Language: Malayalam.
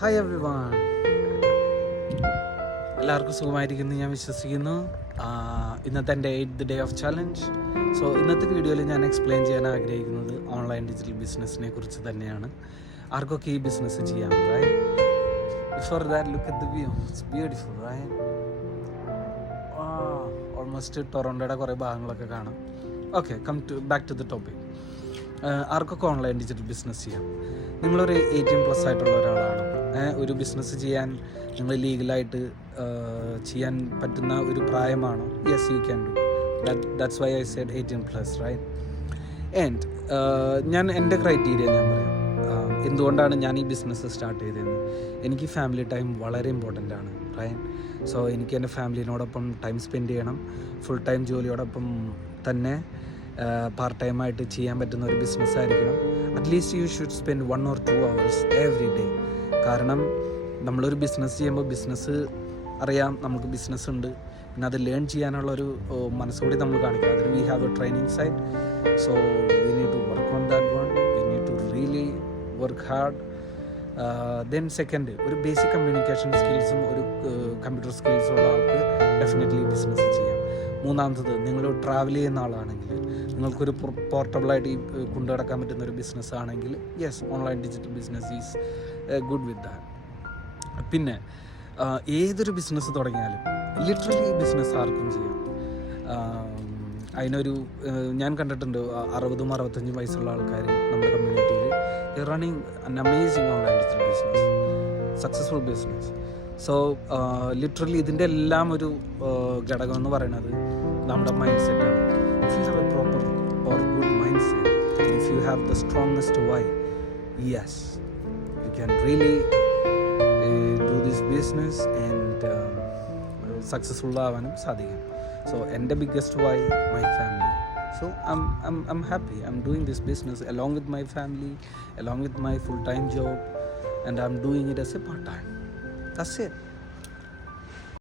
ഹായ് എവ്രിവൺ, എല്ലാവർക്കും സുഖമായിരിക്കുന്നു ഞാൻ വിശ്വസിക്കുന്നു. ഇന്നത്തെ എൻ്റെ 8th day of challenge. So ഇന്നത്തെ വീഡിയോയിൽ ഞാൻ എക്സ്പ്ലെയിൻ ചെയ്യാൻ ആഗ്രഹിക്കുന്നത് ഓൺലൈൻ ഡിജിറ്റൽ ബിസിനസ്സിനെ കുറിച്ച് തന്നെയാണ്. ആർക്കൊക്കെ ഈ ബിസിനസ് ചെയ്യാം, right? Before that look at the view, it's beautiful, right? Almost ടൊറോണ്ടോയുടെ കുറേ ഭാഗങ്ങളൊക്കെ കാണാം. Okay, back to the topic. ആർക്കൊക്കെ ഓൺലൈൻ ഡിജിറ്റൽ ബിസിനസ് ചെയ്യാം? നിങ്ങളൊരു 18+ ആയിട്ടുള്ള ഒരാളാണ്. ഒരു ബിസിനസ് ചെയ്യാൻ നിങ്ങൾ ലീഗലായിട്ട് ചെയ്യാൻ പറ്റുന്ന ഒരു പ്രായമാണോ? Yes, you can do that's why I said 18+, right? And ഞാൻ എൻ്റെ ക്രൈറ്റീരിയ ഞാൻ പറയാം. എന്തുകൊണ്ടാണ് ഞാൻ ഈ ബിസിനസ് സ്റ്റാർട്ട് ചെയ്തതെന്ന്. എനിക്ക് ഫാമിലി ടൈം വളരെ ഇമ്പോർട്ടൻ്റ് ആണ്, റൈറ്റ്? സോ എനിക്ക് എൻ്റെ ഫാമിലിനോടൊപ്പം ടൈം സ്പെൻഡ് ചെയ്യണം. ഫുൾ ടൈം ജോലിയോടൊപ്പം തന്നെ പാർട്ട് ടൈമായിട്ട് ചെയ്യാൻ പറ്റുന്ന ഒരു ബിസിനസ് ആയിരിക്കണം. At least you should spend 1 or 2 hours every day. കാരണം നമ്മളൊരു ബിസിനസ് ചെയ്യുമ്പോൾ ബിസിനസ് അറിയാം, നമുക്ക് ബിസിനസ് ഉണ്ട്, പിന്നെ അത് ലേൺ ചെയ്യാനുള്ളൊരു മനസ്സുകൂടി നമ്മൾ കാണിക്കണം. അതിന് we have a training site. So we need to work on that one. We need to really work hard. Then second, ഒരു ബേസിക് കമ്മ്യൂണിക്കേഷൻ സ്കിൽസും ഒരു കമ്പ്യൂട്ടർ സ്കിൽസും ഉള്ള ആൾക്ക് ഡെഫിനറ്റ്ലി ബിസിനസ് ചെയ്യാം. മൂന്നാമത്തത്, നിങ്ങൾ ട്രാവൽ ചെയ്യുന്ന ആളാണെങ്കിൽ, നിങ്ങൾക്കൊരു പോർട്ടബിളായിട്ട് കൊണ്ടു നടക്കാൻ പറ്റുന്ന ഒരു ബിസിനസ് ആണെങ്കിൽ yes, online digital business is good with that. പിന്നെ ഏതൊരു ബിസിനസ് തുടങ്ങിയാലും ലിറ്ററലി ബിസിനസ് ആർക്കും ചെയ്യാം. അതിനൊരു ഞാൻ കണ്ടിട്ടുണ്ട് 60-65 വയസ്സുള്ള ആൾക്കാർ നമ്മുടെ കമ്മ്യൂണിറ്റിയിൽ റണ്ണിങ് അൻ amazing online digital business, successful business. So literally ഇതിൻ്റെ എല്ലാം ഒരു ഘടകം എന്ന് പറയുന്നത് നമ്മുടെ മൈൻഡ് സെറ്റാണ്. If you have a proper or good mindset, if you have the strongest why, yes, you can really do this business and successful ആവാനും സാധിക്കും. So എൻ്റെ biggest why, my family. So I'm happy. I'm doing this business along with my family, along with my full-time job, and I'm doing it as a part-time. That's it.